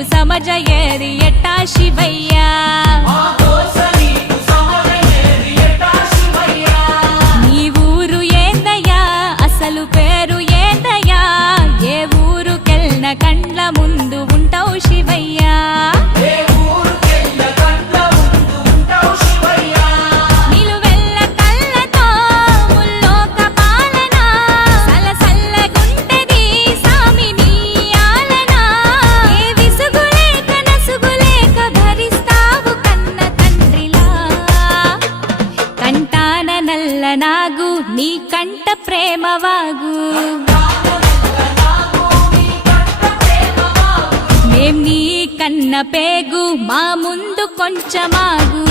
నీకు సమజయేది ఎట్టా శివయ్యా నీ ఊరు ఏందయ్యా అసలు పేరు ఏందయ్యా ఏ ఊరుకెళ్ళిన కండ్ల ముందు ఉంటావు శివయ్యా నాగు నీ కంట ప్రేమవాగు మేం నీ కన్న పేగు మా ముందు కొంచెమాగు